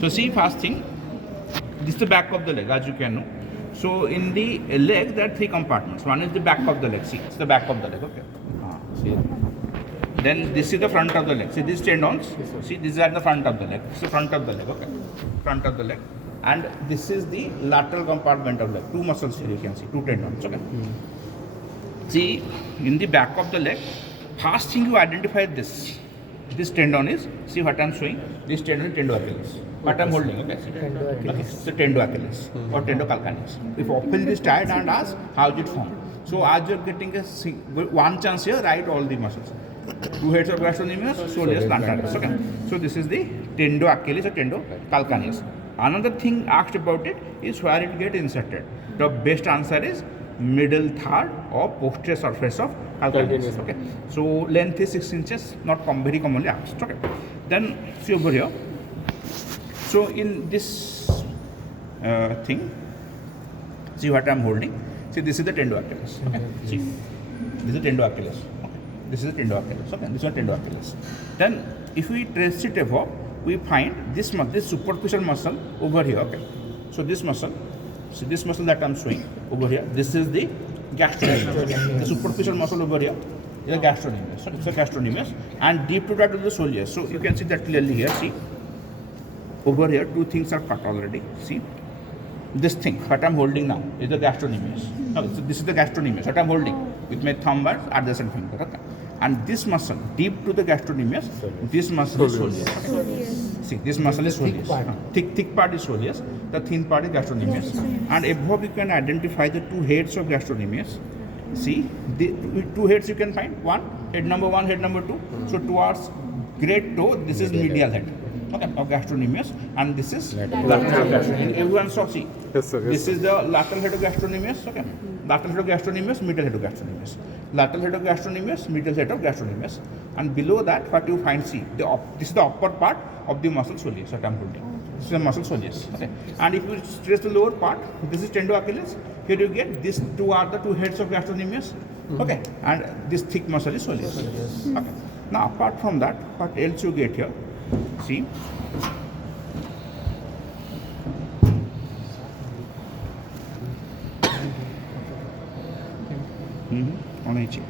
So see, first thing, this is the back of the leg, as you can know. So in the leg, there are three compartments. One is the back of the leg. See, it's the back of the leg. Okay. See. Then this is the front of the leg. See these tendons. See, these are the front of the leg. This is the front of the leg. Okay. Front of the leg. And this is the lateral compartment of the leg. Two muscles here you can see. Two tendons. Okay. See, in the back of the leg, first thing you identify this. This tendon is, see what I am showing, this tendon is tendoachilles. What I am holding, okay? Okay, so tendoachilles or tendocalcaneus. If open this tired and ask, how is it formed? So as you are getting a one chance here, write all the muscles. Two heads of gastrocnemius, soleus, plantaris. Okay. So this is the tendoachilles or tendocalcaneus. Another thing asked about it is where it get inserted. The best answer is middle third or posterior surface of calcaneus. Okay. So length is 6 inches, not very commonly asked. Okay. Then see over here. So in this thing, see what I am holding. See, this is the tendoachilles. Okay. See, this is tendoachilles. Okay. This is the tendoachilles. Okay. This is tendoachilles. Then if we trace it above, we find this superficial muscle over here. Okay. So this muscle. See this muscle that I am showing over here. This is the gastrocnemius. The superficial muscle over here is the gastrocnemius. So it's a gastrocnemius, and deep to that is the soleus. So you can see that clearly here. See over here, two things are cut already. See this thing what I am holding now is the gastrocnemius. Okay, so this is the gastrocnemius what I am holding with my thumb and adjacent finger. Okay. And this muscle deep to the gastrocnemius, this muscle is soleus. See, this muscle is soleus. Thick part is soleus, the thin part is gastrocnemius. And above you can identify the two heads of gastrocnemius. See, the two heads you can find. One, head number 1, head number 2. So towards great toe, this is medial head. Okay, of gastrocnemius, and this is lateral gastrocnemius. Everyone saw, see, this is the lateral head of gastrocnemius. Okay, lateral head of gastrocnemius, medial head of gastrocnemius. Lateral head of gastrocnemius, medial head of gastrocnemius, and below that, what you find, see, this is the upper part of the muscle soleus that I am holding. This is the muscle soleus. Okay, and if you trace the lower part, this is tendoachilles. Here you get these two are the two heads of gastrocnemius. Okay, and this thick muscle is soleus. Okay, now apart from that, what else you get here? See, on each.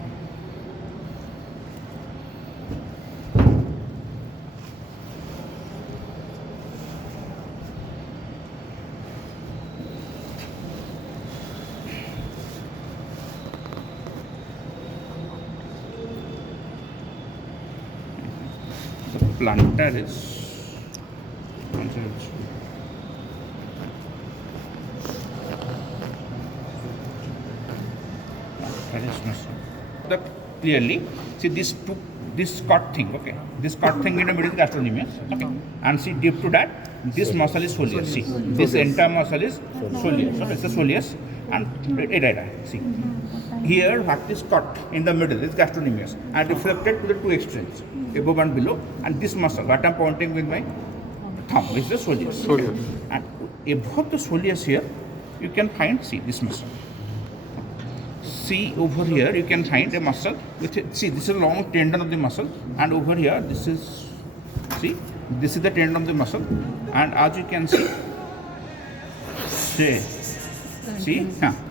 Plantaris. That clearly see this cut thing. Okay, this cut thing in the middle is gastrocnemius. Okay, and see deep to that, this muscle is soleus. See, this entire muscle is soleus. So it's the soleus, and see here what is cut in the middle is gastrocnemius and reflected to the two extremes, above and below, and this muscle what I am pointing with my thumb is the soleus. Okay. And above the soleus here you can find, see, this muscle. See over here you can find a muscle with, see, this is a long tendon of the muscle, and over here this is, see, this is the tendon of the muscle, and as you can see, see,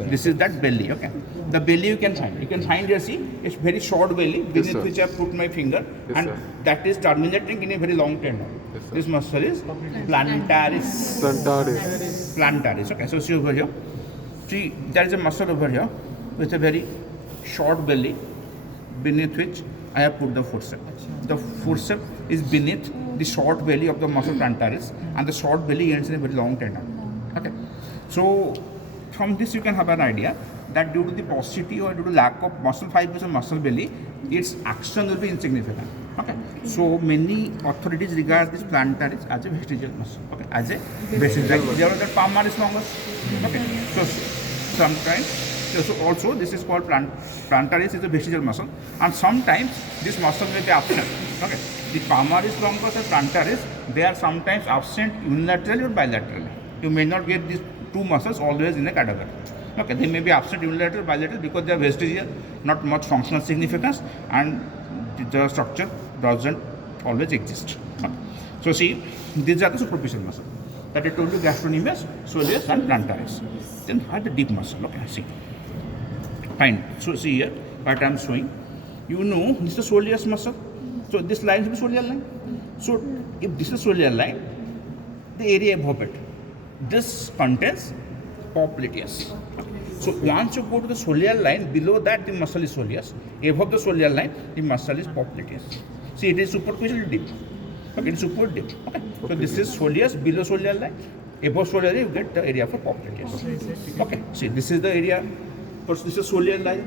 this is that belly. Okay, the belly you can find here, see, it's very short belly beneath which I have put my finger, and that is terminating in a very long tendon. This muscle is plantaris. Okay, so see over here, see, there is a muscle over here with a very short belly beneath which I have put the forceps. The forceps is beneath the short belly of the muscle plantaris, and the short belly ends in a very long tendon. Okay, so from this you can have an idea that due to the paucity or due to lack of muscle fibers or muscle belly, its action will be insignificant. Okay, so many authorities regard this plantaris as a vestigial muscle. Okay, as a vestigial. The palmar is longer. Okay, so sometimes, so also this is called plantaris is a vestigial muscle, and sometimes this muscle may be absent. Okay, the palmar is longer, the plantaris, they are sometimes absent unilaterally or bilaterally. You may not get these two muscles always in a cadaver. Okay, they may be absent unilateral, bilateral because they are vestigial, not much functional significance, and the structure doesn't always exist. Okay. So see, these are the superficial muscle that I told you: gastrocnemius, soleus, and plantaris. Then what the deep muscle? Okay, see. Fine. So see here, what I am showing. You know, this is the soleus muscle. So this line is the soleal line. So if this is soleal line, the area above it, this contains popliteus. So once you go to the soleal line, below that the muscle is soleus. Above the soleal line, the muscle is popliteus. See, it is superficially deep. Okay, it is super deep. Okay. So this is soleus, below soleal line. Above soleal line, you get the area for popliteus. Okay. See, this is the area. First, this is soleal line,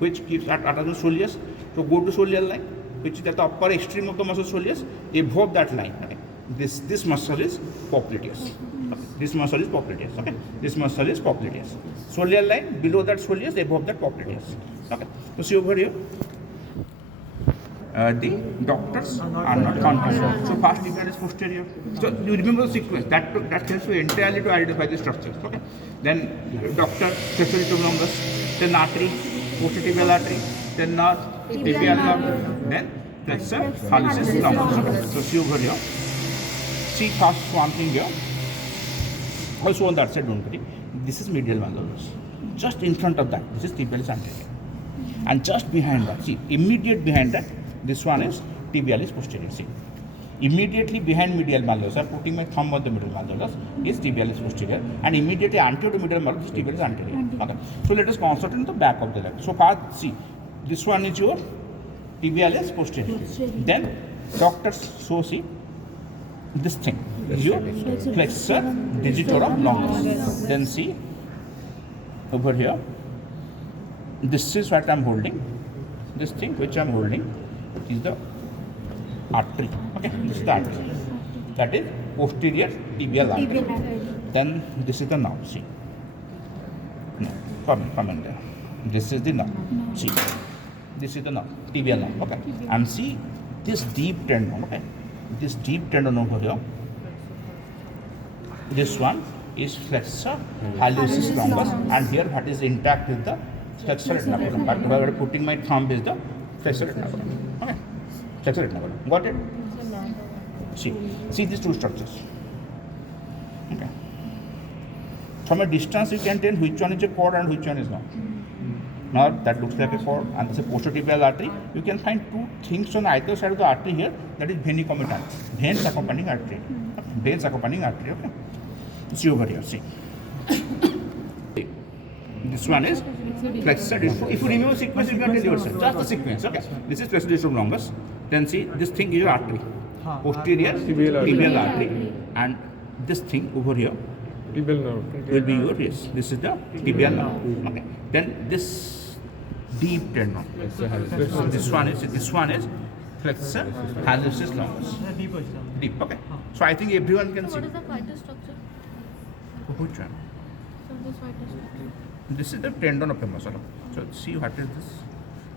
which keeps at the soleus. So go to soleal line, which is at the upper extreme of the muscle soleus. Above that line, okay, this muscle is popliteus. Okay. This muscle is popliteus. Okay, this muscle is popliteus. Soleal line, below that soleus, above that popliteus. Okay. So see over here. The doctors are not conscious. So first tibial is posterior. So you remember the sequence that helps you entirely to identify the structures. Okay. Then doctor, flexor longus, then artery, posterior tibial artery, then nerve, tibial nerve, then flexor hallucis longus. Okay. So see over here. See first one thing here. Also on that side, don't worry. This is medial malleolus. Just in front of that, this is tibialis anterior. And just behind that, see, immediate behind that, this one is tibialis posterior. See, immediately behind medial malleolus, I'm putting my thumb on the middle malleolus, is tibialis posterior, and immediately anterior to medial malleolus is tibialis anterior. Okay. So let us concentrate on the back of the leg. So first, see, this one is your tibialis posterior. Then doctors so see this thing is your flexor digitorum longus. Then see over here, this is what I'm holding. This thing which I'm holding is the artery. Okay, this is the artery. That is posterior tibial artery. Then this is the nerve. See, no, come in there. This is the nerve. See, this is the nerve, tibial nerve. Okay, and see this deep tendon. Okay, this deep tendon over here. This one is flexor hallucis longus, and here what is intact is the flexor retinaculum. But where I'm putting my thumb is the flexor retinaculum. Okay, flexor retinaculum. Got it? See these two structures. Okay. From a distance, you can tell which one is a cord and which one is not. Now that looks like a cord, and this is posterior tibial artery. You can find two things on either side of the artery here. That is veni comitant, veins accompanying artery. Okay. Veins accompanying artery. Okay. See over here. See. This one is flexor digitorum. If you remember sequence, you can tell yourself. Just the sequence. Okay. This is flexor digitorum longus. Then see, this thing is your artery. Posterior tibial artery. And this thing over here tibial nerve will be your, yes, this is the tibial nerve. Okay. Then this deep tendon. This one is flexor hallucis longus. Deep. Okay. So I think everyone can see. What is the fighter structure? Which one? So this fighter structure. This is the tendon of the muscle. So see what is this?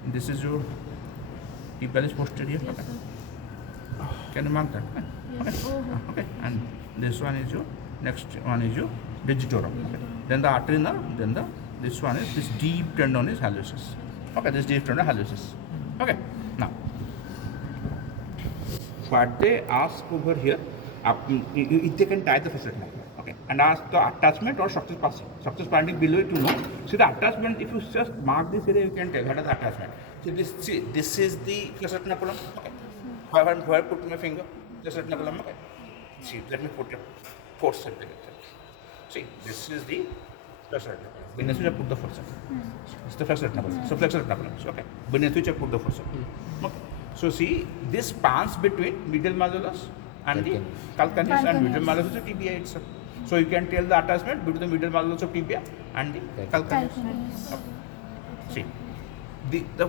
This is your tibialis posterior. Yes, Okay. sir. Can you mark that? Okay. Yes. Oh, Okay. And this one is your next one is your digitorum. Okay. Then the artery nerve. Then this one is this deep tendon is hallucis. Okay. This deep tendon hallucis. Okay. Now, what they ask over here, if they can tie the facet nerve. Okay. And ask the attachment or structure passing. Structure passing below it to know. See the attachment. If you just mark this area, you can tell what is the attachment. See this is the flexor retinaculum. Okay. Where I put my finger, flexor retinaculum. Okay. See, let me put it forceps. See, this is the flexor retinaculum. Beneath which I put the forceps. It's the flexor retinaculum. So flexor retinaculum. Okay. Beneath which I put the forceps. Okay. So see, this spans between medial malleolus and the calcaneus, and medial malleolus is the tibia itself. So you can tell the attachment between the medial malleolus of tibia and the calcaneus. Okay. See, the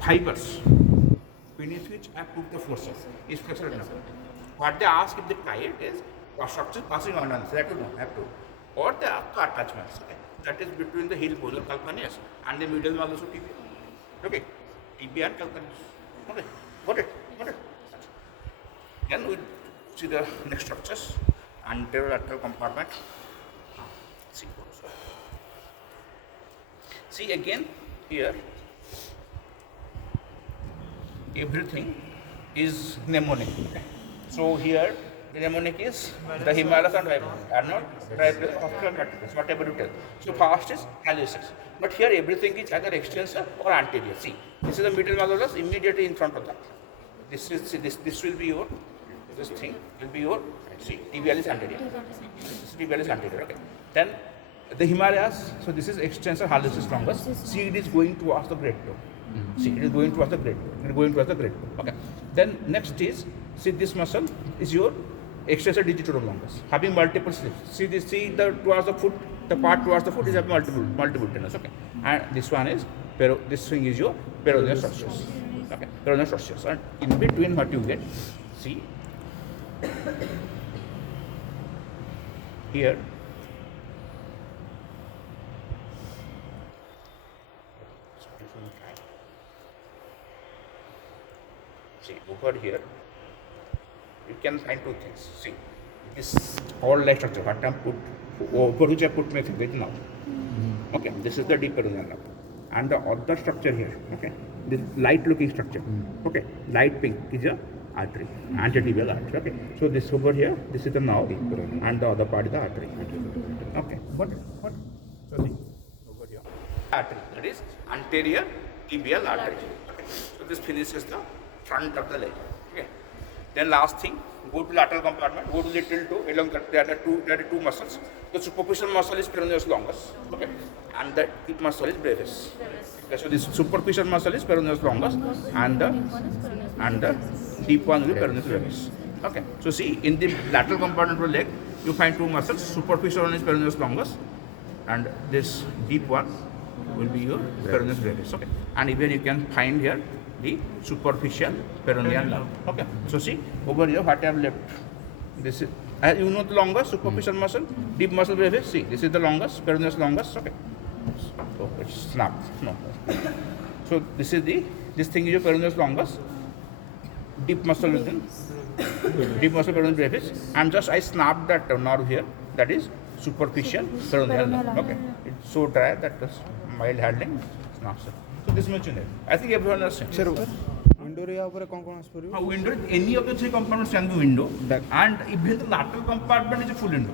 fibers beneath which I put the forceps is flexor retinaculum. What they ask if they tie it is structure passing on an have to, or they ask the attachments. Okay. That is between the heel bone of calcaneus and the medial malleolus of tibia. Okay, tibia and calcaneus. Okay, got it. Then we see the next structures. Anterior lateral compartment. See again here. Everything is mnemonic. Okay. So here the mnemonic is the Himalayas and are not hospital practices, whatever you tell. So first is hallucis. But here everything is either extensor or anterior. See, this is the middle malleolus immediately in front of that. This is this will be your this thing will be your see tibialis anterior. This tibialis anterior. Okay. Then the Himalayas. So this is extensor hallucis longus. See, it is going towards the great toe. See, it is going towards the great toe. It is going towards the great toe. Okay. Then next is see this muscle is your extensor digitorum longus, having multiple slips. See this. See the towards the foot. The part towards the foot is having multiple tendons. Okay. And this one is this thing is your peroneus tortius. Okay. Peroneus tortius. And in between what you get, see here. See over here, you can find two things. See this all like structure. What I put over which I put my finger now. Okay, this is the deep peroneal nerve, and the other structure here. Okay, this light-looking structure. Okay, light pink is a artery, antitibial artery. Okay, so this over here, this is the nerve, and the other part is the artery. Okay, what? So see over here, artery, that is anterior tibial artery. Okay, so this finishes the front of the leg. Okay, then last thing, go to lateral compartment, go to little toe. Along that there are two muscles. The superficial muscle is peroneus longus. Okay, and the deep muscle is brevis. Okay, so this superficial muscle is peroneus longus, and the deep one will be peroneus brevis. Okay, so see in the lateral compartment of the leg, you find two muscles. Superficial one is peroneus longus, and this deep one will be your peroneus brevis. Okay, and even you can find here the superficial peroneal nerve. Okay, so see over here what I have left. This is you know the longus superficial muscle, deep muscle brevis. See, this is the longus, peroneus longus. Okay, so it's snapped. No. So this thing is your peroneus longus, deep muscle within, deep muscle peroneus brevis. I snapped that nerve here. That is superficial peroneal nerve. Okay, it's so dry that the mild handling snaps it. So this much in it. I think everyone understands. Sir, window रे ऊपर कौन कौन आसपारी? Window, any of the three compartments can be window, and even the lateral compartment is a full window.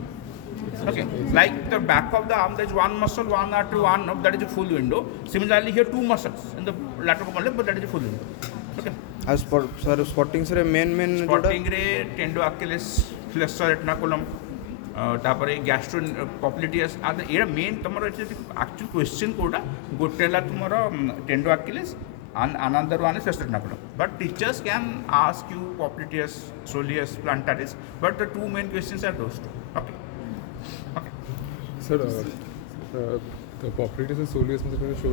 Okay, like the back of the arm, there is one muscle, one artery, one nerve, that is a full window. Similarly, here two muscles in the lateral compartment, but that is a full window. Okay. As sir spotting sir main Spotting रे tendo Achilles, flexor retinaculum, तापरे gastro पॉपुलेटियस आदि ये main तुम्हारा actual question कोड़ा गोटेला तुम्हारा टेंडो अक्यूलेस another one is flexor retinaculum, but teachers can ask you populatius, soleus, plantaris, but the two main questions are those two. Okay. Sir, the populatius and soleus, show